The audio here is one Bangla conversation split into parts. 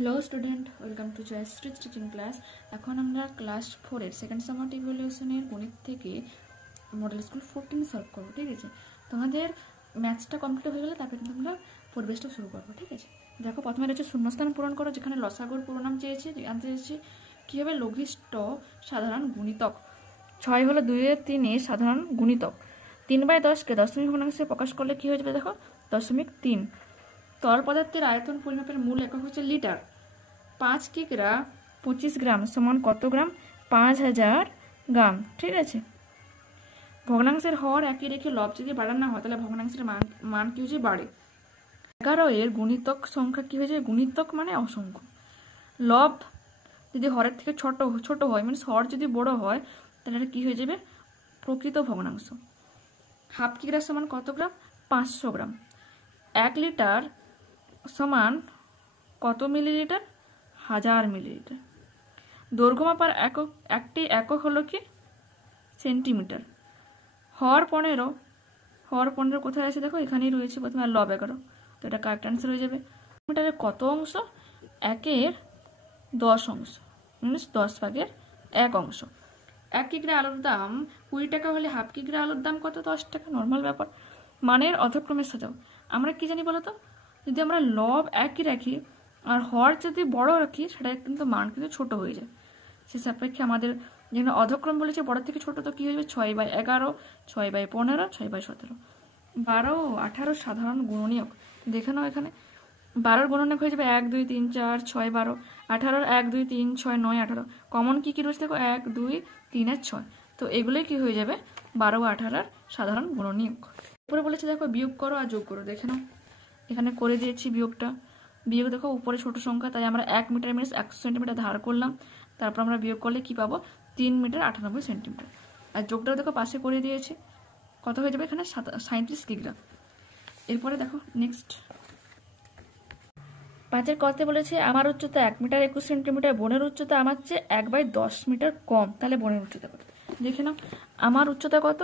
Hello student, welcome to Jayashree teaching class. এখন আমরা ক্লাস 4-এর সেকেন্ড সামার ইভ্যালুয়েশনের গণিত থেকে মডেল স্কুল 14 সলভ করবো। ঠিক আছে, তোমাদের ম্যাথসটা কমপ্লিট হয়ে গেলে তারপরে কিন্তু আমরা পরিবেশটা শুরু করবো। ঠিক আছে, দেখো প্রথমে রয়েছে শূন্যস্থান পূরণ করো, যেখানে লসাগুর পুরো নাম চেয়েছি, জানতে চেয়েছি কী হবে লঘিষ্ঠ সাধারণ গুণিতক। 6 হলো 2-এর 3-এর সাধারণ গুণিতক। 3/10কে দশমিক ভগ্নাংশে প্রকাশ করলে কী হয়ে যাবে? দেখো 0.3। তরল পদার্থের আয়তন পরিমাপের মূল একক হচ্ছে লিটার। 5 কিগ্রা 25 গ্রাম সমান কত গ্রাম? 5000 গ্রাম। ঠিক আছে, ভগ্নাংশের হর একই রেখে লব যদি বাড়ানো হয় তাহলে ভগ্নাংশের মান কি হয়েছে? বাড়ে। 11-এর গুণিতক সংখ্যা কি হয়েছে? গুণিতক মানে অসংখ্য। লব যদি হরের থেকে ছোট হয়, মানে হর যদি বড় হয় তাহলে এটা কি হয়ে যাবে? প্রকৃত ভগ্নাংশ। হাফ কিগ্রা সমান কত গ্রাম? 500 গ্রাম। 1 লিটার সমান কত মিলিলিটার? 1000 মিলিলিটার। দৈর্ঘ্য মাপার একক, একটি একক হলো কি? সেন্টিমিটার। হর 15 কোথায় আছে? দেখো এখানেই রয়েছে প্রথমে, আর লব 11, তো এটা কারেক্ট অ্যান্সার হয়ে যাবে। মিটারের কত অংশ? 1/10 অংশ, মিনস 10/1 অংশ। 1 কিগ্রা আলুর দাম 20 টাকা হলে হাফ কিগ্রা আলুর দাম কত? 10 টাকা। নর্মাল ব্যাপার। মানের অধক্রমে সাজাও। আমরা কি জানি বলতো, যদি আমরা লব একই রাখি আর হর যদি বড় রাখি সেটা কিন্তু মান কিন্তু ছোট হয়ে যায়। সে সাপেক্ষে আমাদের যেখানে অধক্রম বলেছে বড় থেকে ছোট, তো কি হয়ে যাবে? 6/11, 6/15, 6/17। 12 ও 18 সাধারণ গুণনীয়ক দেখে নাও। এখানে 12-র গুণনীয়ক হয়ে যাবে 1 2 3 4 6 12। 18-র 1 2 3 6 9 18। কমন কি কি রয়েছে দেখো? 1 2 3 আর 6। তো এগুলোই কি হয়ে যাবে? 12 ও 18-র সাধারণ গুণনীয়ক। উপরে বলেছে দেখো বিয়োগ করো আর যোগ করো, দেখে নাও। এখানে করে দিয়েছি বিয়োগটা। বিয়োগ দেখো উপরে ছোট সংখ্যা, তাই আমরা 1 মিটার মিনস 100 সেন্টিমিটার ধার করলাম। তারপর আমরা বিয়োগ করলে কি পাবো? 3 মিটার 98 সেন্টিমিটার। আর যোগটাও দেখো পাশে করে দিয়েছি। কত হয়ে যাবে এখানে? 37 কিগ্রা। এরপরে দেখো নেক্সট 5-এর কতে বলেছে আমার উচ্চতা 1 মিটার 21 সেন্টিমিটার, বোনের উচ্চতা আমার চেয়ে 1/10 মিটার কম। তাহলে বোনের উচ্চতা কত? দেখে নাও, আমার উচ্চতা কত?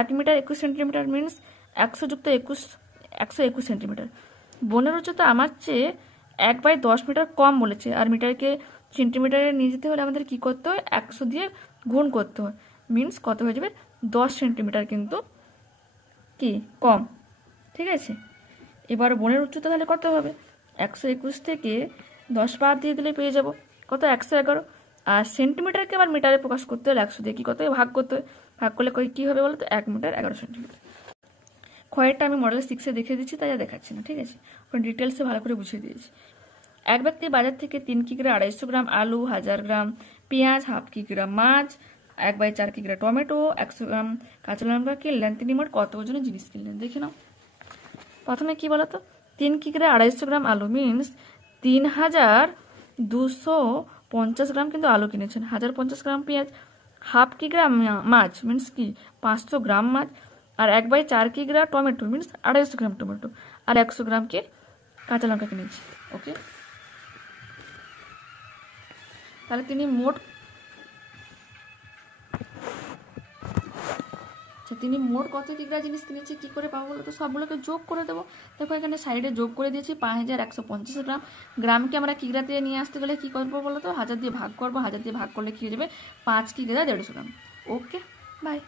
1 মিটার 21 সেন্টিমিটার মিনস 100 যুক্ত 21, 121 সেন্টিমিটার। বোনের উচ্চতা আমার চেয়ে 1/10 মিটার কম বলেছে, আর মিটারকে সেন্টিমিটারে নিয়ে যেতে হলে আমাদের কি করতে হয়? 100 দিয়ে গুণ করতে হয়। মিনস কত হয়ে যাবে? 10 সেন্টিমিটার কিন্তু কি কম। ঠিক আছে, এবার বোনের উচ্চতা তাহলে কত হবে? 121 থেকে 10 বাদ দিয়ে দিলে পেয়ে যাব কত? 111। আর সেন্টিমিটারকে আবার মিটারে প্রকাশ করতে হলে 100 দিয়ে কি করতে হবে? ভাগ করতে হয়। ভাগ করলে কি হবে বলো তো? 1 মিটার 11 সেন্টিমিটার। ক্ষয়েরটা আমি মডেল 6-এ দেখিয়ে দিচ্ছি, তাই আর দেখাচ্ছি না। ঠিক আছে, ওখানে ডিটেলসে ভালো করে বুঝিয়ে দিয়েছি। এক ব্যক্তি বাজার থেকে 3 কিগ্রা 250 গ্রাম আলু, 1000 গ্রাম পেঁয়াজ, হাফ কিগ্রা মাছ, 1/4 কিগ্রা টমেটো, 100 গ্রাম কাঁচা লঙ্কা কিনলেন। তিনি মোট কত ওজনের জিনিস কিনলেন? দেখে নাও। প্রথমে কি বলতো, 3 কিগ্রা 250 গ্রাম আলু মিনস 3250 গ্রাম কিন্তু আলু কিনেছেন। 1050 গ্রাম পেঁয়াজ, হাফ কিগ্রা মাছ মিনস কি 500 গ্রাম মাছ, আর 1/4 কিগ্রা টমেটো মিনস 250 গ্রাম টমেটো, আর 100 গ্রাম কি কাঁচা লঙ্কা কিনেছি। ওকে, তাহলে তিনি মোট কত কিগ্রা জিনিস কিনেছে? কি করে পাবো বলো তো? সবগুলোকে যোগ করে দেবো। দেখো এখানে সাইডে যোগ করে দিয়েছি 5150 গ্রাম। গ্রামকে আমরা কিগ্রা দিয়ে নিয়ে আসতে গেলে কি করবো বলো তো? 1000 দিয়ে ভাগ করবো। 1000 দিয়ে ভাগ করলে কি হয়ে যাবে? 5 কিগ্রা 150 গ্রাম। ওকে, বাই।